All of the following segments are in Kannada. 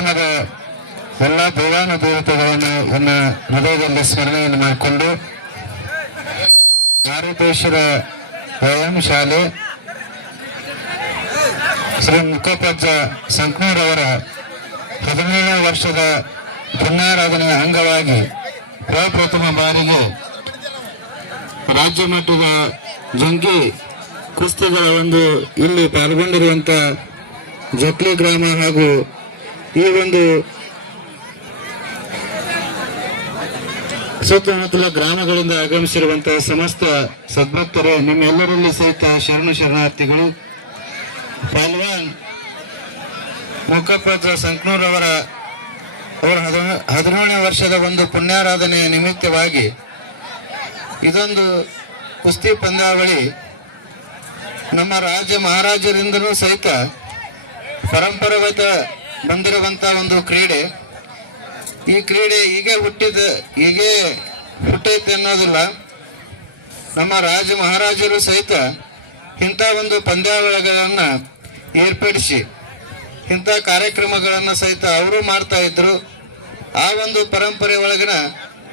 ಗ್ರಾಮದ ಎಲ್ಲ ದೇವಾನುದೇವತೆಗಳನ್ನು ಹೃದಯದಲ್ಲಿ ಸ್ಮರಣೆಯನ್ನು ಮಾಡಿಕೊಂಡು ಮಾರುತೇಶ್ವರ ವ್ಯಾಯಾಮ ಶಾಲೆ ಶ್ರೀ ಮುಖಪಜ್ಜ ಸಂಕನೂರವರ 17ನೇ ವರ್ಷದ ಪುಣ್ಯಾರಾಧನೆಯ ಅಂಗವಾಗಿ ಪ್ರಪ್ರಥಮ ಬಾರಿಗೆ ರಾಜ್ಯ ಮಟ್ಟದ ಜಂಗಿ ಕುಸ್ತಿಗಳ ಇಲ್ಲಿ ಪಾಲ್ಗೊಂಡಿರುವಂತ ಜಕ್ಲಿ ಗ್ರಾಮ ಹಾಗೂ ಈ ಸುತ್ತಮುತ್ತಲ ಗ್ರಾಮಗಳಿಂದ ಆಗಮಿಸಿರುವಂತಹ ಸಮಸ್ತ ಸದ್ಭಕ್ತರು ನಿಮ್ಮೆಲ್ಲರಲ್ಲಿ ಸಹಿತ ಶರಣಾರ್ಥಿಗಳು. ಪಹಲ್ವಾನ್ ಮುಖಪಜ್ಜ ಸಂಕನೂರವರ 17ನೇ ವರ್ಷದ ಪುಣ್ಯಾರಾಧನೆಯ ನಿಮಿತ್ತವಾಗಿ ಇದೊಂದು ಕುಸ್ತಿ ಪಂದ್ಯಾವಳಿ ನಮ್ಮ ರಾಜ್ಯ ಮಹಾರಾಜರಿಂದಲೂ ಸಹಿತ ಪರಂಪರಾಗತ ಬಂದಿರುವಂತಹ ಕ್ರೀಡೆ. ಈ ಕ್ರೀಡೆ ಹೀಗೆ ಹುಟ್ಟೈತೆ ಅನ್ನೋದಿಲ್ಲ. ನಮ್ಮ ರಾಜ ಮಹಾರಾಜರು ಸಹಿತ ಇಂಥ ಪಂದ್ಯಾವಳಿಗಳನ್ನ ಏರ್ಪಡಿಸಿ ಇಂಥ ಕಾರ್ಯಕ್ರಮಗಳನ್ನ ಸಹಿತ ಅವರು ಮಾಡ್ತಾ ಇದ್ರು. ಆ ಪರಂಪರೆ ಒಳಗಿನ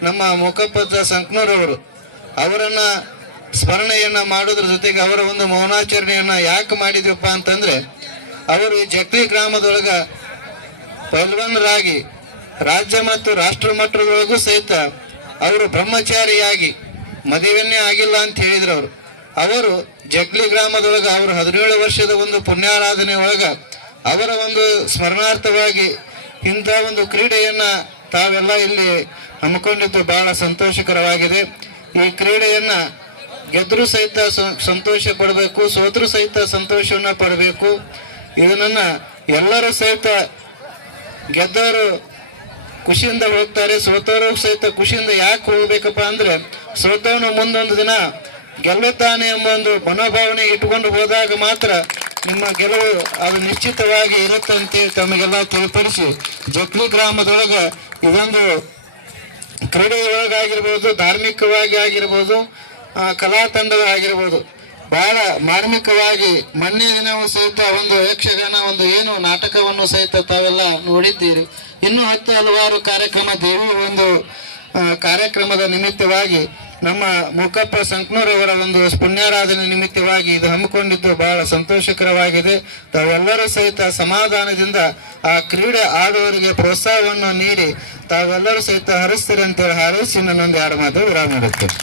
ನಮ್ಮ ಮುಖಪಜ್ಜ ಸಂಕನೂರವರು ಅವರನ್ನ ಸ್ಮರಣೆಯನ್ನ ಮಾಡೋದ್ರ ಜೊತೆಗೆ ಅವರ ಮೌನಾಚರಣೆಯನ್ನ ಯಾಕೆ ಮಾಡಿದ್ವಪ್ಪ ಅಂತಂದ್ರೆ, ಅವರು ಈ ಜಕ್ಲಿ ಗ್ರಾಮದೊಳಗ ಪಹಲ್ವಾನರಾಗಿ ರಾಜ್ಯ ಮತ್ತು ರಾಷ್ಟ್ರ ಮಟ್ಟದೊಳಗೂ ಸಹಿತ ಅವರು ಬ್ರಹ್ಮಚಾರಿಯಾಗಿ ಮದುವೆಯನ್ನೇ ಆಗಿಲ್ಲ ಅಂತ ಹೇಳಿದ್ರು. ಅವರು ಜಕ್ಲಿ ಗ್ರಾಮದೊಳಗ ಅವರು 17 ವರ್ಷದ ಪುಣ್ಯಾರಾಧನೆ ಒಳಗ ಅವರ ಸ್ಮರಣಾರ್ಥವಾಗಿ ಇಂಥ ಕ್ರೀಡೆಯನ್ನ ತಾವೆಲ್ಲ ಇಲ್ಲಿ ಹಮ್ಮಿಕೊಂಡಿದ್ದು ಬಹಳ ಸಂತೋಷಕರವಾಗಿದೆ. ಈ ಕ್ರೀಡೆಯನ್ನ ಗೆದ್ರು ಸಹಿತ ಸಂತೋಷ ಪಡಬೇಕು, ಸೋತರು ಸಹಿತ ಸಂತೋಷವನ್ನ ಪಡಬೇಕು. ಇದನ್ನ ಎಲ್ಲರೂ ಸಹಿತ ಗೆದ್ದವರು ಖುಷಿಯಿಂದ ಹೋಗ್ತಾರೆ, ಸೋತವರು ಸಹಿತ ಖುಷಿಯಿಂದ ಯಾಕೆ ಹೋಗ್ಬೇಕಪ್ಪ ಅಂದ್ರೆ, ಸೋತವನು ಮುಂದೊಂದು ದಿನ ಗೆಲ್ಲುತ್ತಾನೆ ಎಂಬ ಮನೋಭಾವನೆ ಇಟ್ಕೊಂಡು ಹೋದಾಗ ಮಾತ್ರ ನಿಮ್ಮ ಗೆಲುವು ಅದು ನಿಶ್ಚಿತವಾಗಿ ಇರುತ್ತಂತೆ ತಮಗೆಲ್ಲ ತಿಳಿಪಡಿಸಿ, ಜಕ್ಲಿ ಗ್ರಾಮದೊಳಗ ಕ್ರೀಡೆಯೊಳಗಾಗಿರ್ಬೋದು, ಧಾರ್ಮಿಕವಾಗಿ ಆಗಿರ್ಬೋದು, ಕಲಾ ತಂಡದ ಆಗಿರ್ಬೋದು, ಬಹಳ ಮಾರ್ಮಿಕವಾಗಿ ಮೊನ್ನೆ ದಿನವೂ ಸಹಿತ ಯಕ್ಷಗಾನ ಏನು ನಾಟಕವನ್ನು ಸಹಿತ ತಾವೆಲ್ಲ ನೋಡಿದ್ದೀರಿ. ಇನ್ನೂ ಹಲವಾರು ಕಾರ್ಯಕ್ರಮ ದೇವಿ ಕಾರ್ಯಕ್ರಮದ ನಿಮಿತ್ತವಾಗಿ ನಮ್ಮ ಮುಖಪ್ಪ ಸಂಕನೂರವರ ಪುಣ್ಯಾರಾಧನೆ ನಿಮಿತ್ತವಾಗಿ ಇದು ಹಮ್ಮಿಕೊಂಡಿದ್ದು ಬಹಳ ಸಂತೋಷಕರವಾಗಿದೆ. ತಾವೆಲ್ಲರೂ ಸಹಿತ ಸಮಾಧಾನದಿಂದ ಆ ಕ್ರೀಡೆ ಆಡುವವರಿಗೆ ಪ್ರೋತ್ಸಾಹವನ್ನು ನೀಡಿ ತಾವೆಲ್ಲರೂ ಸಹಿತ ಹರಿಸ್ತೀರಿ ಅಂತೇಳಿ ಹಾರೈಸಿ ನನ್ನೊಂದು 2 ಮಾತು ವಿರಾಮ ನೀಡುತ್ತೇನೆ.